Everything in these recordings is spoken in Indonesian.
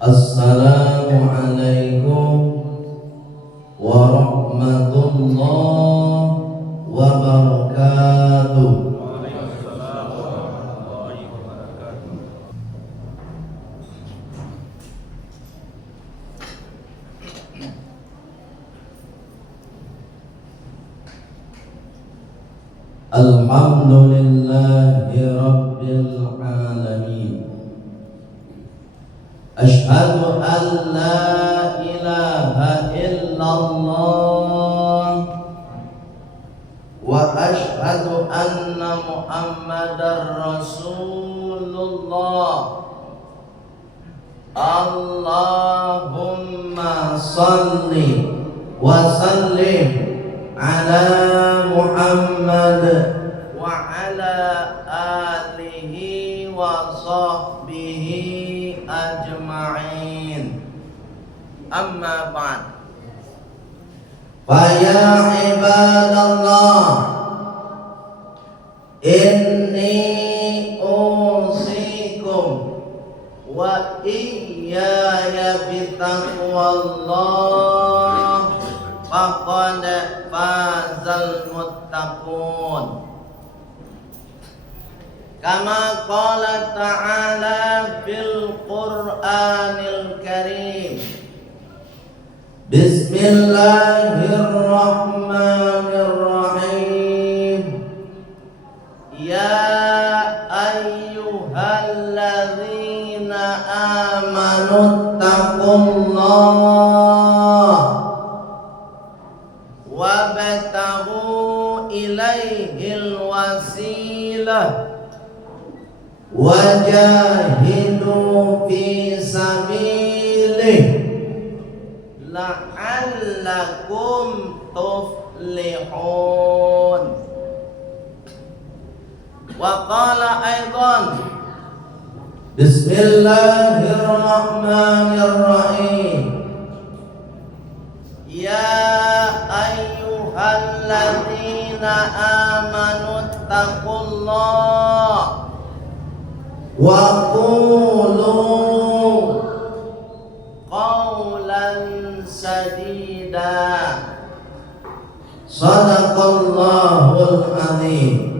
Assalamualaikum warahmatullahi wabarakatuh. Alhamdulillahi rabbil alamin. Asyhadu an la ilaha illallah wa asyhadu anna Muhammadar Rasulullah. Allahumma salli wa sallim ala Muhammad wa ala alihi wa sahbihi ajma'in. Amma ba'd. Fa ya ibadallah, inni usikum wa iyaya bitaqwallah faqad fazal muttaqun. Kama qala ta'ala fil Qur'anil Karim. Bismillahirrahmanirrahim. Ya ayyuhalladzina amanu taqullaha wabtaghu ilaihil wasilah wajahidu fi sabilih la'allakum tuflihun. Wa qala aidan Bismillahirrahmanirrahim. Ya ayyuhalladzina amanu taqullaha wa qulu qawlan sadida. Sadaqallahul azim.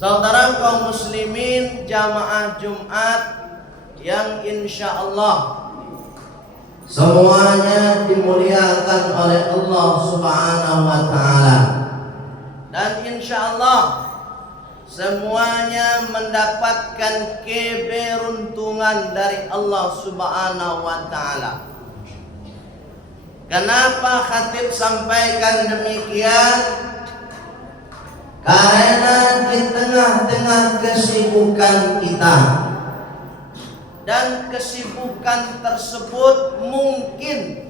Saudara kaum muslimin jamaah Jumat yang insyaallah semuanya dimuliakan oleh Allah Subhanahu wa taala, dan insyaallah semuanya mendapatkan keberuntungan dari Allah Subhanahu wa taala. Kenapa khatib sampaikan demikian? Karena di tengah-tengah kesibukan kita, dan kesibukan tersebut mungkin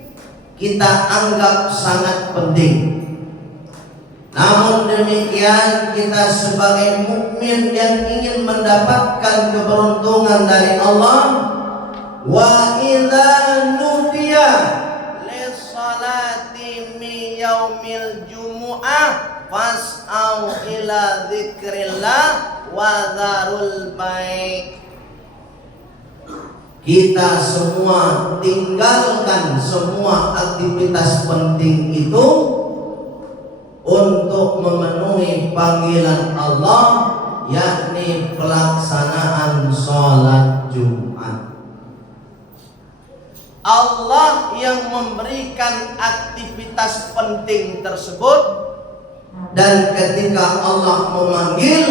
kita anggap sangat penting, namun demikian kita sebagai mukmin yang ingin mendapatkan keberuntungan dari Allah, wa idza nudiya lis-salati min yaumil jumu'ah fas'au ila dzikrillah wa dzarul bai'. Kita semua tinggalkan semua aktivitas penting itu untuk memenuhi panggilan Allah, yakni pelaksanaan sholat Jumat. Allah yang memberikan aktivitas penting tersebut, dan ketika Allah memanggil,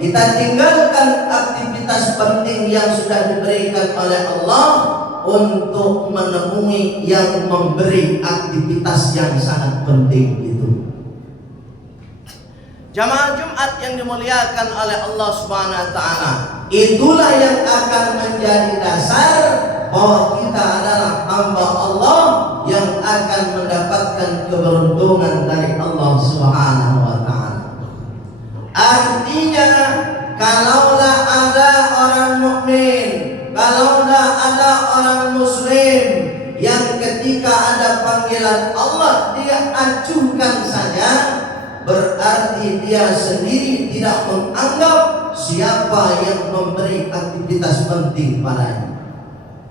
kita tinggalkan aktivitas penting yang sudah diberikan oleh Allah untuk menemui yang memberi aktivitas yang sangat penting itu. Jamaah Jumat yang dimuliakan oleh Allah Subhanahu wa taala, itulah yang akan menjadi dasar bahwa kita adalah hamba Allah yang akan mendapatkan keberuntungan dari Allah Subhanahu wa taala. Artinya, kalaulah ada orang mukmin, kalaulah ada orang muslim yang ketika ada panggilan Allah dia acuhkan saja, berarti dia sendiri tidak menganggap siapa yang memberi aktivitas penting padanya.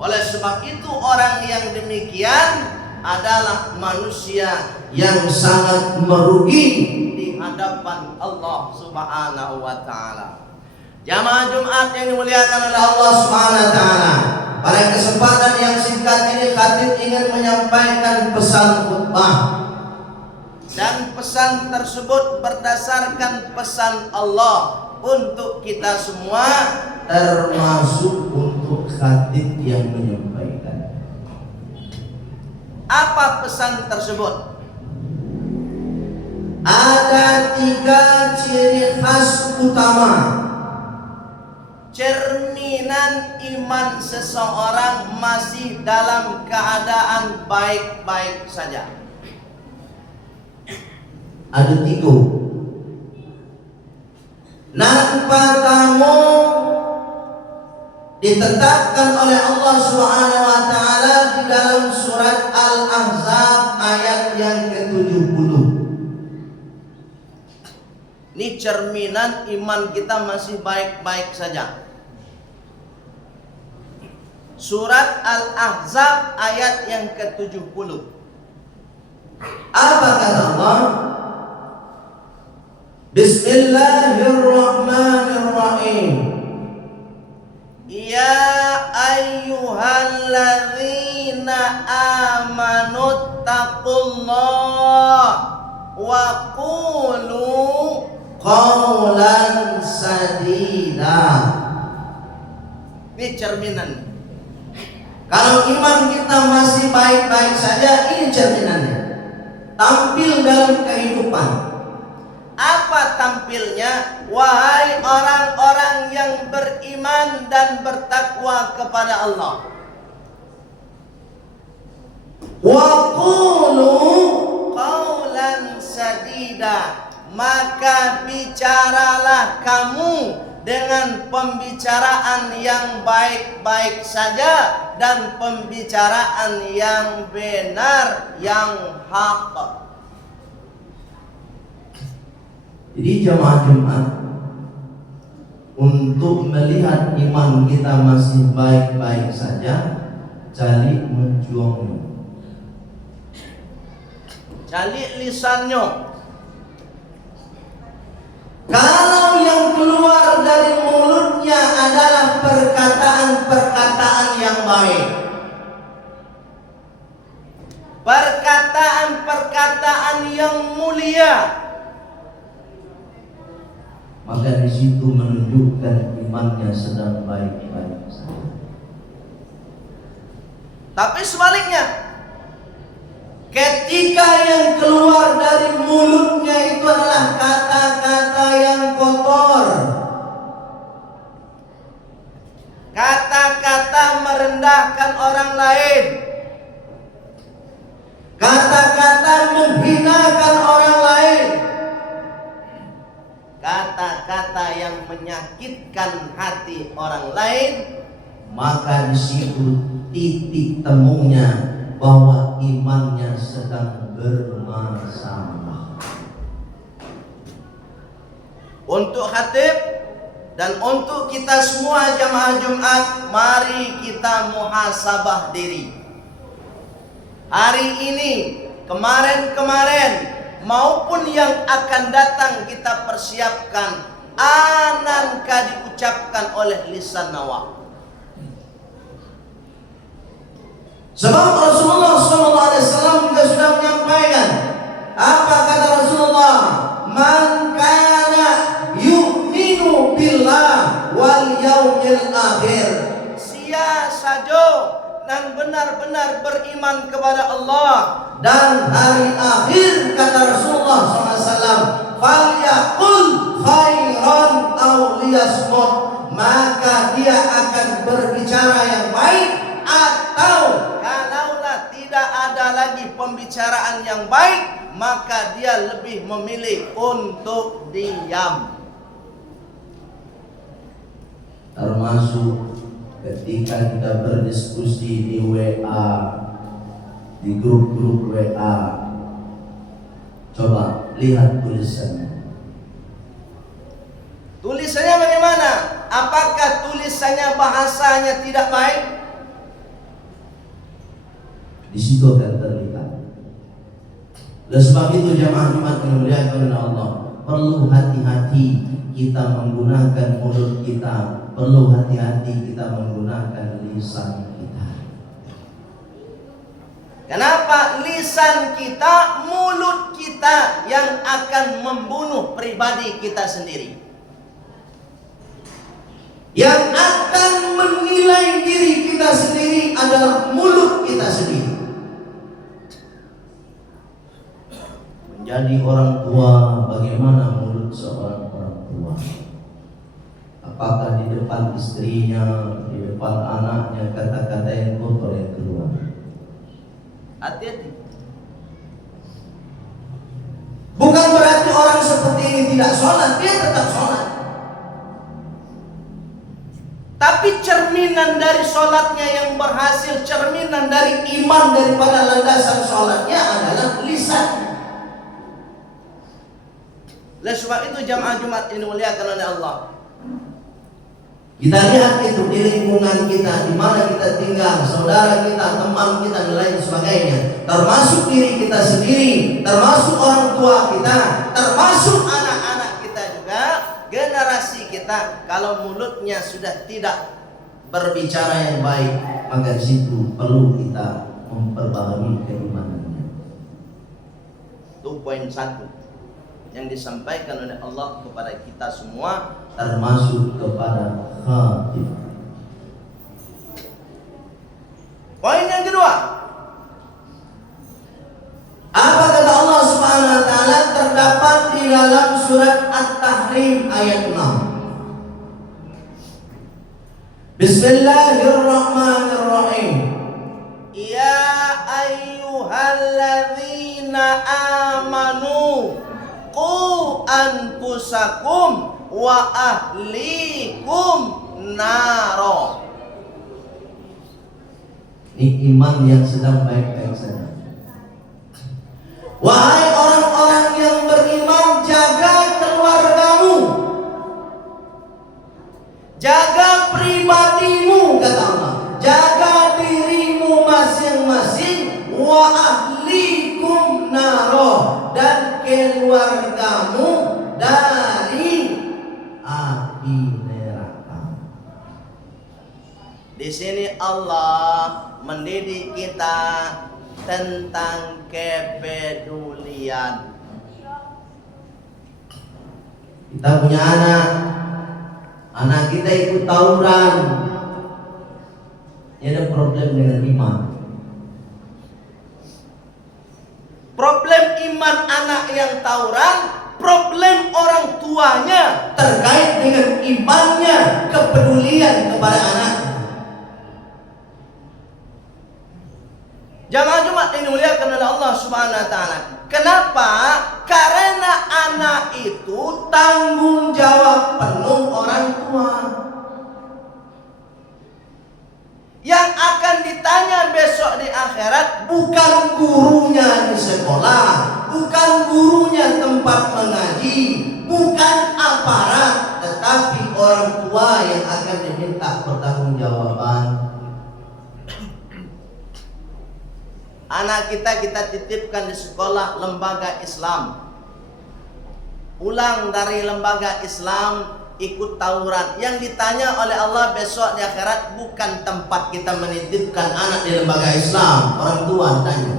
Oleh sebab itu orang yang demikian adalah manusia yang sangat merugi di hadapan Allah Subhanahu wa taala. Jamaah Jumat yang dimuliakan oleh Allah Subhanahu wa taala, pada kesempatan yang singkat ini khatib ingin menyampaikan pesan khutbah. Dan pesan tersebut berdasarkan pesan Allah untuk kita semua, termasuk untuk khatib yang menyampaikan. Apa pesan tersebut? Ada 3 ciri khas utama cerminan iman seseorang masih dalam keadaan baik-baik saja. Ada 3. Nampak kamu ditetapkan oleh Allah Subhanahu wa taala di dalam surat Al-Ahzab ayat yang ke-70. Ini cerminan iman kita masih baik-baik saja. Surat Al-Ahzab ayat yang ke-70. Apa kata Allah? Bismillahirrahmanirrahim. Ya ayyuhalladzina amanu taqullah wa qulu qawlan sadida. Ini cerminan. Kalau iman kita masih baik-baik saja, ini cerminannya. Tampil dalam kehidupan. Apa tampilnya? Wahai orang-orang yang beriman dan bertakwa kepada Allah. Wa qulu qawlan sadida. Maka bicaralah kamu dengan pembicaraan yang baik-baik saja dan pembicaraan yang benar, yang hak. Jadi jamaah Jumat, untuk melihat iman kita masih baik-baik saja, cari menjuangnya, cari lisannya. Kalau yang keluar dari mulutnya adalah perkataan-perkataan yang baik, perkataan-perkataan yang mulia, maka di situ menunjukkan imannya sedang baik-baik saja. Tapi sebaliknya, ketika yang keluar dari mulutnya itu adalah kata-kata yang kotor, kata-kata merendahkan orang lain, kata-kata menghinakan orang lain, kata-kata yang menyakitkan hati orang lain, maka di situ titik temunya bahwa imannya sedang bermasalah. Untuk khatib dan untuk kita semua jamaah Jumat, mari kita muhasabah diri. Hari ini, kemarin-kemarin, maupun yang akan datang kita persiapkan, anangka diucapkan oleh lisan nawak. Sebab Rasulullah SAW juga sudah menyampaikan, apa kata Rasulullah? Man kana yu'minu billah wal yaumil akhir. Sia saja dan benar-benar beriman kepada Allah dan hari akhir, kata Rasulullah SAW, falyaqul khairan aw liyasmut, maka dia akan berbicara yang baik, atau kalaulah tidak ada lagi pembicaraan yang baik, maka dia lebih memilih untuk diam. Termasuk ketika kita berdiskusi di WA, di grup-grup WA, coba lihat tulisannya. Tulisannya bagaimana? Apakah tulisannya bahasanya tidak baik? Di situ akan terlihat. Oleh sebab itu jamaah Jumat yang dimuliakan oleh Allah, perlu hati-hati kita menggunakan mulut kita, perlu hati-hati kita menggunakan lisan kita. Kenapa? Lisan kita, mulut kita yang akan membunuh pribadi kita sendiri, yang akan menilai diri kita sendiri adalah mulut kita sendiri. Menjadi orang tua, bagaimana mulut seorang orang tua? Apakah di depan istrinya, di depan anaknya kata-kata yang kotor yang keluar? Hati-hati. Bukan berarti orang seperti ini tidak sholat, dia tetap sholat. Tapi cerminan dari sholatnya yang berhasil, cerminan dari iman daripada landasan sholatnya adalah lisan. Oleh sebab itu jamaah Jumat ini dimuliakan oleh Allah, kita lihat itu di lingkungan kita, di mana kita tinggal, saudara kita, teman kita, dan lain sebagainya, termasuk diri kita sendiri, termasuk orang tua kita, termasuk anak-anak kita juga, generasi kita. Kalau mulutnya sudah tidak berbicara yang baik, maka di situ perlu kita memperbaharui keimanannya. Itu poin 1 yang disampaikan oleh Allah kepada kita semua, termasuk kepada khatib. Poin yang kedua, apa kata Allah Subhanahu wa taala terdapat di dalam surat At-Tahrim ayat 6. Bismillahirrahmanirrahim. Ya ayyuhalladzina amanu qu anfusakum wa ahlikum naro. Ini iman yang sedang baik-baik saja. Wahai orang-orang yang beriman, jaga keluargamu, jaga pribadimu, kata Allah, jaga dirimu masing-masing, wa ahlikum naro, dan keluargamu dari api neraka. Di sini Allah mendidik kita tentang kepedulian. Kita punya anak kita ikut tawuran, ini ada problem dengan iman. Problem iman anak yang tawuran, problem orang tuanya terkait dengan imannya, kepedulian kepada anak. Jamaah Jumat ini dimuliakan oleh Allah Subhanahu wa taala. Kenapa? Karena anak itu tanggung jawab penuh orang tua. Yang akan ditanya besok di akhirat bukan gurunya di sekolah, bukan gurunya tempat mengaji, bukan aparat, tetapi orang tua yang akan diminta pertanggungjawaban. Anak kita titipkan di sekolah lembaga Islam, pulang dari lembaga Islam ikut tawuran. Yang ditanya oleh Allah besok di akhirat bukan tempat kita menitipkan anak di lembaga Islam, orang tua tanya.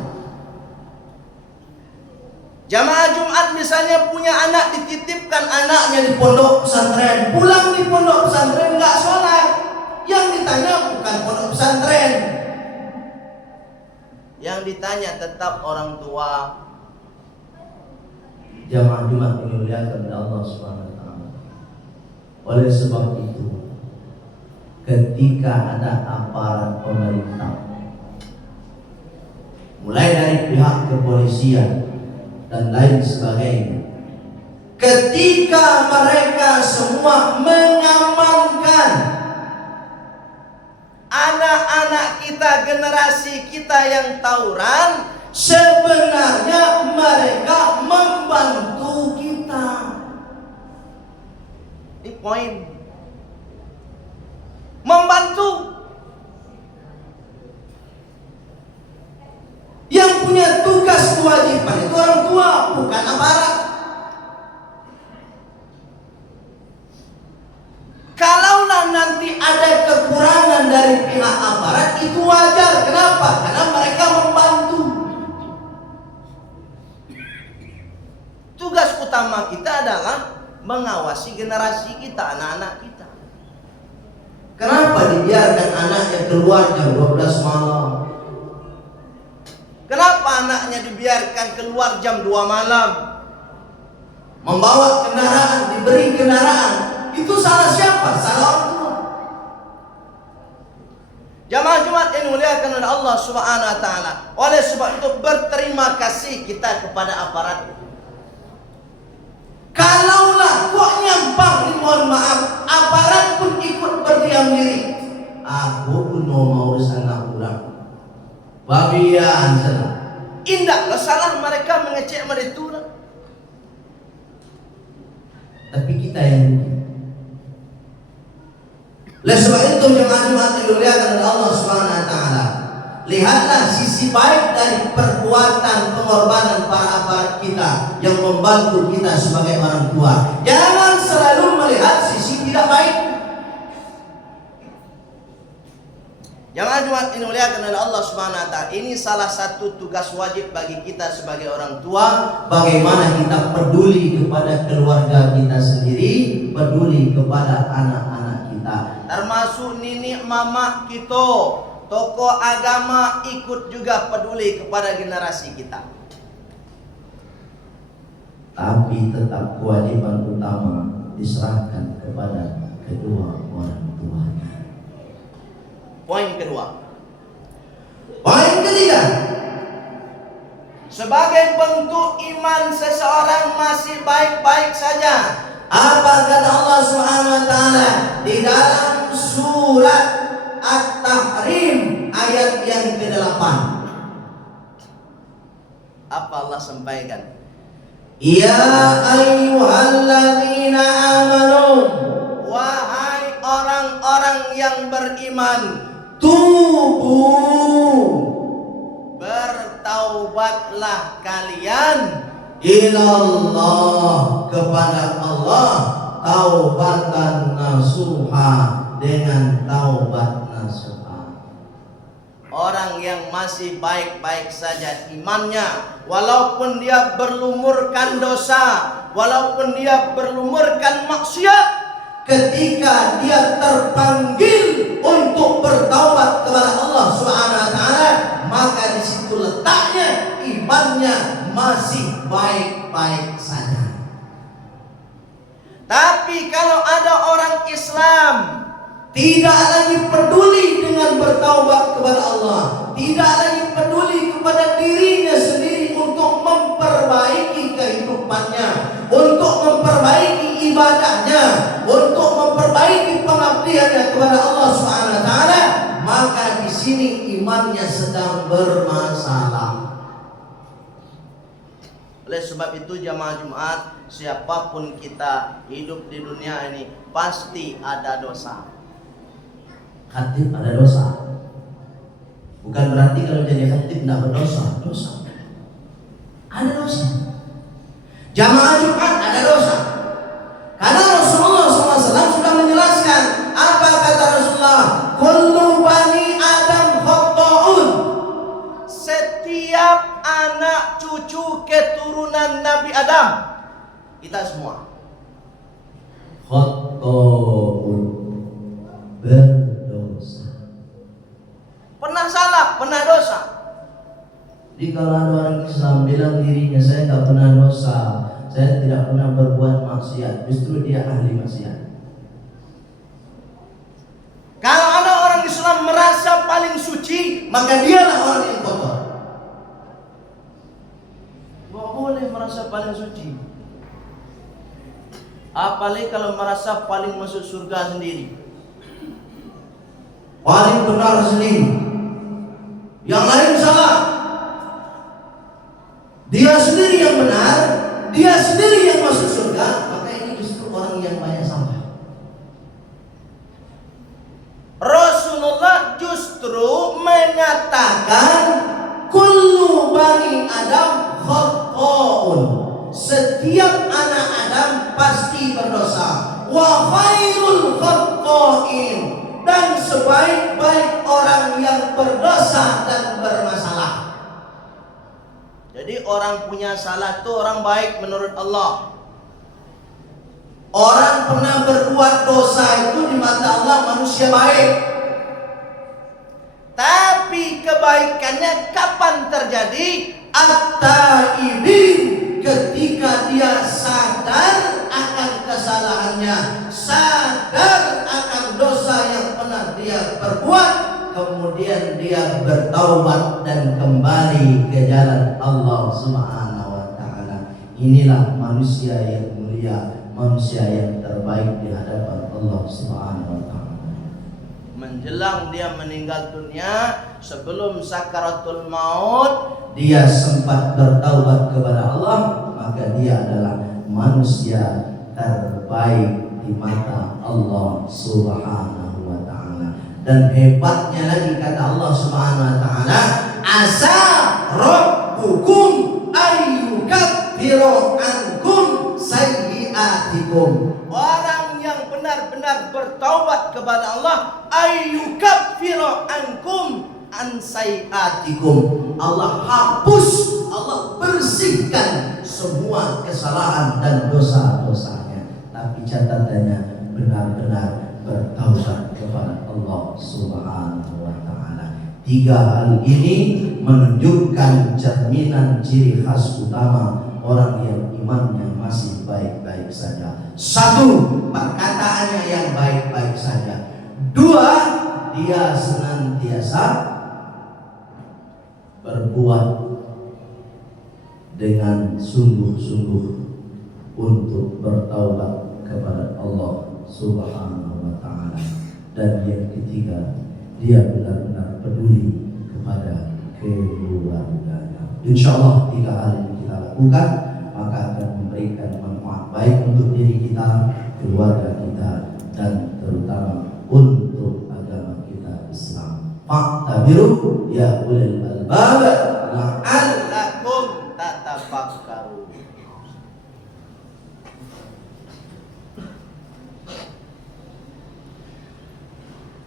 Jamaah Jumat misalnya punya anak, dititipkan anaknya di pondok pesantren, pulang di pondok pesantren nggak sholat, yang ditanya bukan pondok pesantren, yang ditanya tetap orang tua. Jamaah Jumat ini dimuliakan oleh Allah Subhanahu wa taala. Oleh sebab itu, ketika ada aparat pemerintah, mulai dari pihak kepolisian dan lain sebagainya, ketika mereka semua mengamankan anak-anak kita, generasi kita yang tawuran, sebenarnya mereka membantu kita. Ini poin, membantu. kewajiban itu orang tua, bukan aparat. Kalaulah nanti ada kekurangan dari pihak aparat, itu wajar. Kenapa? Karena mereka membantu. Tugas utama kita adalah mengawasi generasi kita, anak-anak kita. Kenapa dibiarkan anaknya keluar jam 12 malam? Kenapa anaknya dibiarkan keluar jam 2 malam? Membawa kendaraan, diberi kendaraan. Itu salah siapa? Salah orang tua. Jamaah Jumat yang dimuliakan oleh Allah Subhanahu wa taala. Oleh sebab itu berterima kasih kita kepada aparat. Kalaulah kok nyampang, mohon maaf, aparat pun ikut berdiam diri. Aku pun mau urus anak orang. Babian sana. Indahlah salah mereka mengecek mereka. Tapi kita yang rugi. Oleh sebab itu jemaah Jumat yang dimuliakan oleh Allah Subhanahu wa taala, lihatlah sisi baik dari perbuatan pengorbanan para aparat kita yang membantu kita sebagai orang tua. Jangan selalu melihat sisi tidak baik. Jemaah Jumat yang dimuliakan oleh Allah Subhanahu wa taala, ini salah satu tugas wajib bagi kita sebagai orang tua, bagaimana kita peduli kepada keluarga kita sendiri, peduli kepada anak-anak kita, termasuk nenek mama kita, tokoh agama ikut juga peduli kepada generasi kita. Tapi tetap kewajiban utama diserahkan kepada kedua orang tuanya. Poin kedua. Poin ketiga, sebagai bentuk iman seseorang masih baik-baik saja. Apa kata Allah Subhanahu wa taala di dalam surat At-Tahrim ayat yang ke-8? Apa Allah sampaikan? Ya ayyuhalladzina amanu, wahai orang-orang yang beriman, tubu, bertaubatlah kalian ilallah, kepada Allah, taubatan nasuha, dengan taubat nasuha. Orang yang masih baik-baik saja imannya, walaupun dia berlumurkan dosa, walaupun dia berlumurkan maksiat, ketika dia terpanggil untuk bertaubat kepada Allah Subhanahu wa taala, maka di situ letaknya imannya masih baik-baik saja. Tapi kalau ada orang Islam tidak lagi peduli dengan bertaubat kepada Allah, tidak lagi peduli kepada dirinya sendiri untuk memperbaiki kehidupannya, untuk memperbaiki ibadahnya, untuk memperbaiki pengabdiannya kepada Allah Subhanahu wa taala, maka di sini imannya sedang bermasalah. Oleh sebab itu jamaah Jumat, siapapun kita hidup di dunia ini pasti ada dosa. Khatib ada dosa. Bukan berarti kalau jadi khatib tidak berdosa. Dosa. Ada dosa. Jamaah Jumat ada dosa. Karena Rasulullah SAW sudah menjelaskan. Apa kata Rasulullah? Kullu bani Adam khata'un. Setiap anak cucu keturunan Nabi Adam, kita semua khata'un, berdosa. Pernah salah, pernah dosa. Jadi kalau ada orang Islam bilang dirinya saya tidak pernah dosa, saya tidak pernah berbuat maksiat, justru dia ahli maksiat. Kalau ada orang Islam merasa paling suci, maka dialah orang yang kotor. Gak boleh merasa paling suci. Apalagi kalau merasa paling masuk surga sendiri, paling benar sendiri, yang lain salah, dia sendiri yang benar, dia sendiri yang masuk surga, maka ini justru orang yang banyak salah. Rasulullah justru mengatakan kullu bani Adam khata'un. Setiap anak Adam pasti berdosa. Wa khairul khata'in, dan sebaik-baik orang yang berdosa dan bermasalah. Jadi orang punya salah itu orang baik menurut Allah. Orang pernah berbuat dosa itu di mata Allah manusia baik. Tapi kebaikannya kapan terjadi? At-taibin, ketika dia sadar akan kesalahannya, sadar akan dosa yang pernah dia perbuat, kemudian dia bertaubat dan kembali ke jalan Allah Subhanahu wa taala. Inilah manusia yang mulia, manusia yang terbaik di hadapan Allah Subhanahu wa taala. Menjelang dia meninggal dunia, sebelum sakaratul maut, dia sempat bertaubat kepada Allah, maka dia adalah manusia terbaik di mata Allah Subhanahu wa taala. Dan hebatnya lagi kata Allah Subhanahu wa taala, asa rabbukum ayyukaffiru ankum sayyi'atikum. Orang yang benar-benar bertaubat kepada Allah, ayyukaffiru ankum an sayyi'atikum. Allah hapus, Allah bersihkan semua kesalahan dan dosa-dosanya. Tapi catatannya benar-benar bertaubat kepada Allah Subhanahu wa taala. Tiga hal ini menunjukkan cerminan ciri khas utama orang yang imannya masih baik-baik saja. Satu, perkataannya yang baik-baik saja. Dua, dia senantiasa berbuat dengan sungguh-sungguh untuk bertaubat kepada Allah Subhanahu wa taala. Dan yang ketiga, dia benar-benar peduli kepada keluarganya. Insyaallah tiga hal ini kita lakukan, maka akan memberikan manfaat baik untuk diri kita, keluarga kita, dan terutama untuk agama kita Islam. Fa'tabiru ya ulil albab la'allakum tatafakkarun.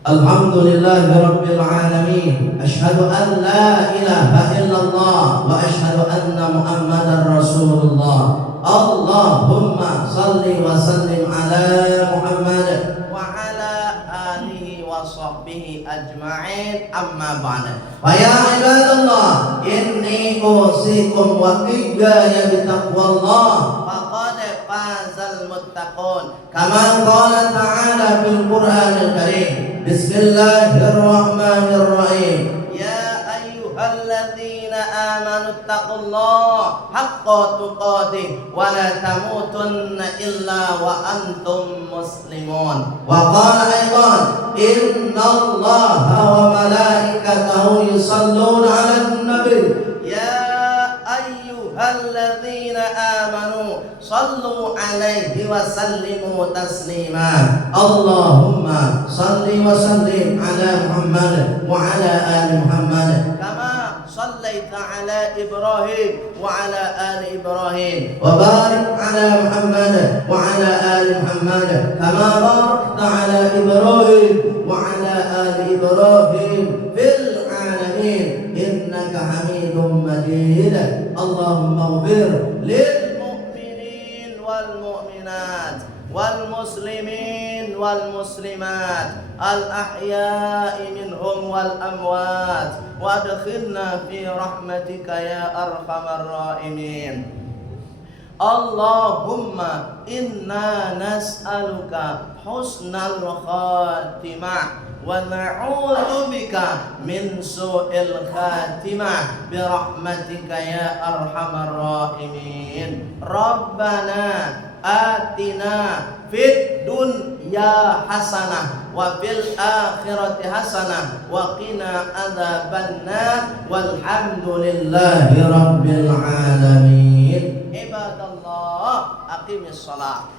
Alhamdulillahi rabbil alamin. Asyhadu an la ilaha illallah wa asyhadu anna Muhammadar Rasulullah. Allahumma salli wa sallim ala Muhammad wa ala alihi wa sahbihi ajma'in, amma ba'd. Wa ya ibadallah, inni usikum wa iyaya bitaqwallah, faqad fazal muttaqun. Kama qala ta'ala fil Qur'anil Karim. Bismillahirrahmanirrahim. Ya ayyuhalladzina amanu taqullaha haqqa tuqatih wa la tamutunna illa wa antum muslimun. Wa qala aidan, innallaha wa malaikatahu yusalluna 'alan nabi. Ya ayyuhalladzina amanu sallu alaihi wa sallimu taslima. Allahumma salli wa sallim ala Muhammad wa ala ali Muhammad kama sallaita ala Ibrahim wa ala ali Ibrahim, wa barik ala Muhammad wa ala ali Muhammad kama barakta ala Ibrahim wa ala ali Ibrahim fil alamin innaka Hamidum Majid. Allahumma ighfir lil والمؤمنات والمسلمين والمسلمات الأحياء منهم والأموات وادخلنا في رحمتك يا أرحم الراحمين. Allahumma inna nas'aluka husnal khatimah wa na'udzu bika min su'il khatimah bi rahmatika ya arhamar rahimin. Rabbana atina fid dunya hasanah wa fil akhirati hasanah wa qina adzabannar walhamdulillahi rabbil alamin. Ibadallah, aqimis shalah.